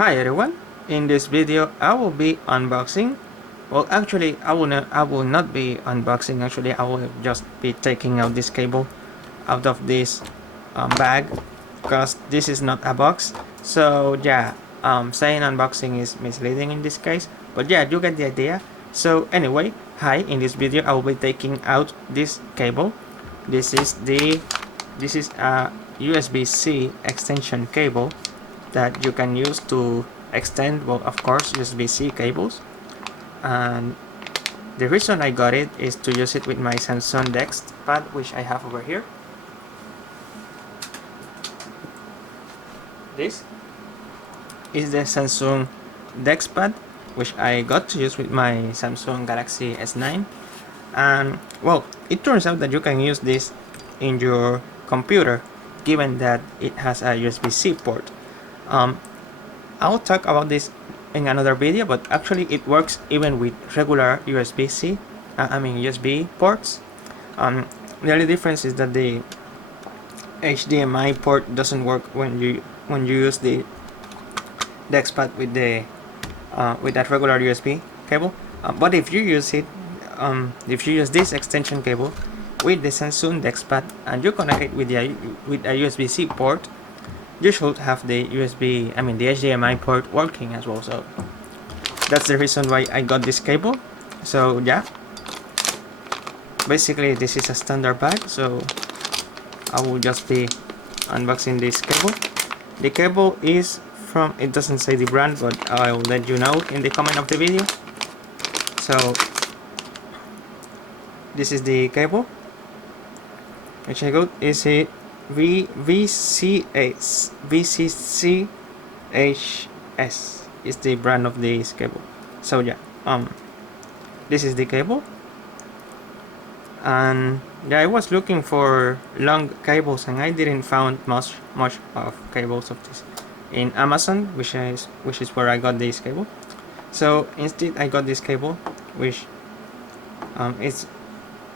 Hi everyone, in this video I will be unboxing, well actually I will not be unboxing. Actually I will just be taking out this cable out of this bag, because this is not a box. So yeah, saying unboxing is misleading in this case, but yeah, you get the idea. So anyway, hi, in this video I will be taking out this cable. This is a USB-C extension cable that you can use to extend, well, of course, USB-C cables. And the reason I got it is to use it with my Samsung Dex pad, which I have over here. This is the Samsung Dex pad, which I got to use with my Samsung Galaxy S9. And well, it turns out that you can use this in your computer, given that it has a USB-C port. I'll talk about this in another video, but actually it works even with regular USB ports. The only difference is that the HDMI port doesn't work when you use the DexPad with that regular USB cable. But if you use this extension cable with the Samsung DexPad and you connect it with a USB-C port, you should have the HDMI port working as well. So that's the reason why I got this cable. So yeah, basically this is a standard bag, so I will just be unboxing this cable. The cable is from, it doesn't say the brand, but I'll let you know in the comment of the video. So this is the cable, which I got is a VCZHS is the brand of this cable. So yeah, this is the cable. And yeah, I was looking for long cables and I didn't find much of cables of this in Amazon, which is where I got this cable. So instead I got this cable, which is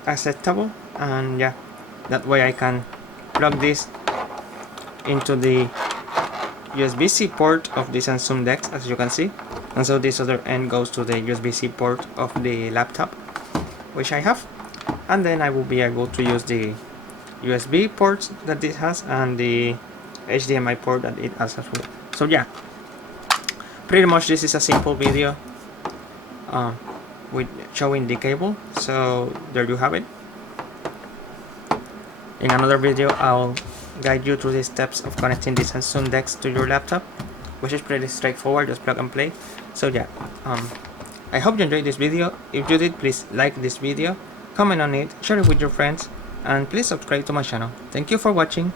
acceptable, and yeah, that way I can plug this into the USB-C port of the Samsung Dex, as you can see, and so this other end goes to the USB-C port of the laptop, which I have, and then I will be able to use the USB ports that this has and the HDMI port that it has as well. So yeah, pretty much this is a simple video with showing the cable. So there you have it. In another video I'll guide you through the steps of connecting the Samsung Dex to your laptop, which is pretty straightforward, just plug and play. So yeah, I hope you enjoyed this video. If you did, please like this video, comment on it, share it with your friends, and please subscribe to my channel. Thank you for watching.